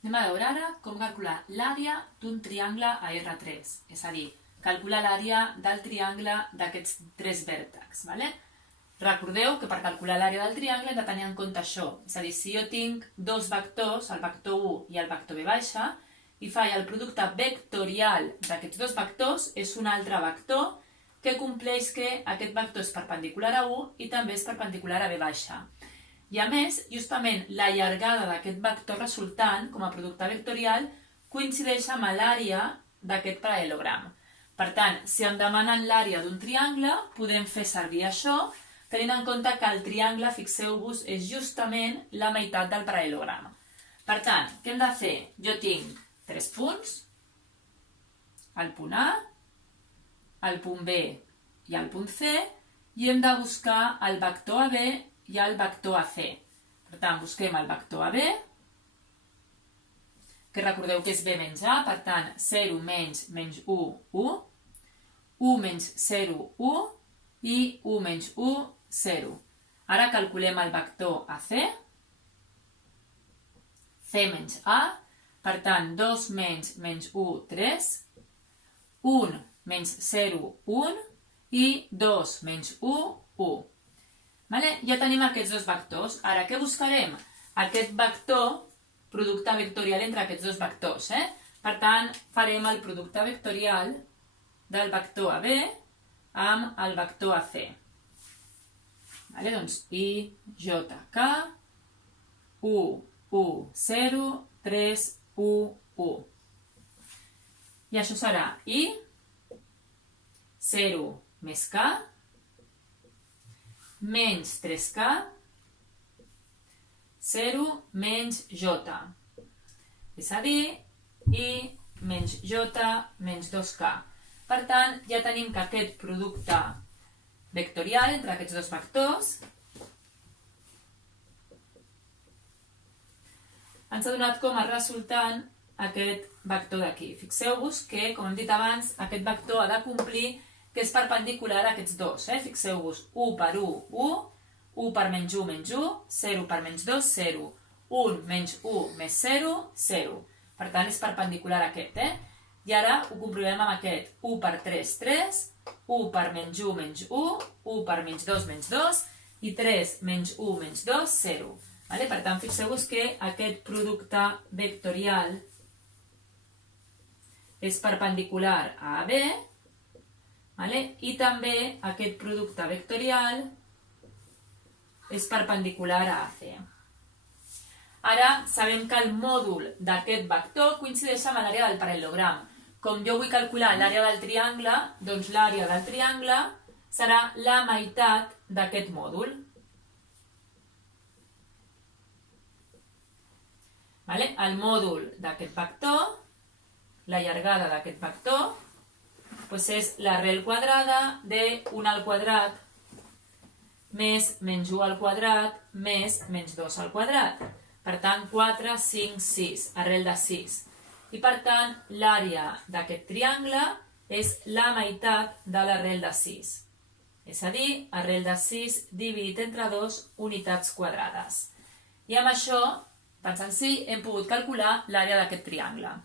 Anem a veure ara com calcular l'àrea d'un triangle a R3, és a dir, calcular l'àrea del triangle d'aquests tres vèrtexs. ¿Vale? Recordeu que per calcular l'àrea del triangle hem de tenir en compte això, és a dir, si jo tinc dos vectors, el vector 1 i el vector v baixa, i faig el producte vectorial d'aquests dos vectors, és un altre vector que compleix que aquest vector és perpendicular a 1 i també és perpendicular a v baixa. I a més, justament la llargada d'aquest vector resultant, com a producte vectorial, coincideix amb l'àrea d'aquest paral·lelogram. Per tant, si em demanen l'àrea d'un triangle, podem fer servir això, tenint en compte que el triangle, fixeu-vos, és justament la meitat del paral·lelogram. Per tant, què hem de fer? Jo tinc tres punts, el punt A, el punt B i el punt C, i hem de buscar el vector AB i el vector AC. Per tant, busquem el vector AB, que recordeu que és B menys A, per tant, 0 menys 1, 1, 1 menys 0, 1 i 1 menys 1, 0. Ara calculem el vector AC, C menys A, per tant, 2 menys 1, 3, 1 menys 0, 1 i 2 menys 1, 1. Ja tenim aquests dos vectors. Ara, què buscarem? Aquest vector, producte vectorial entre aquests dos vectors. Per tant, farem el producte vectorial del vector AB amb el vector AC. Doncs I, J, K, 1, 1, 0, 3, 1, 1. I això serà I, 0 més K, menys 3K, 0 menys J. És a dir, I menys J menys 2K. Per tant, ja tenim que aquest producte vectorial entre aquests dos vectors ens ha donat com a resultant aquest vector d'aquí. Fixeu-vos que, com hem dit abans, aquest vector ha de complir que és perpendicular a aquests dos. Fixeu-vos, 1 per 1, 1, 1 per menys 1, menys 1, 0 per menys 2, 0, 1 menys 1 més 0, 0. Per tant, és perpendicular a aquest. I ara ho comprovem amb aquest. 1 per 3, 3, 1 per menys 1, menys 1, 1 per menys 2, menys 2, i 3 menys 1, menys 2, 0. Per tant, fixeu-vos que aquest producte vectorial és perpendicular a AB, i també aquest producte vectorial és perpendicular a AC. Ara sabem que el mòdul d'aquest vector coincideix amb l'àrea del paral·lelogram. Com jo vull calcular l'àrea del triangle, doncs l'àrea del triangle serà la meitat d'aquest mòdul. El mòdul d'aquest vector, la llargada d'aquest vector, és l'arrel quadrada de 1 al quadrat més menys 1 al quadrat més menys 2 al quadrat. Per tant, 4, 5, 6, arrel de 6. I per tant, l'àrea d'aquest triangle és la meitat de l'arrel de 6. És a dir, arrel de 6 dividit entre 2 unitats quadrades. I amb això, tan senzill, hem pogut calcular l'àrea d'aquest triangle.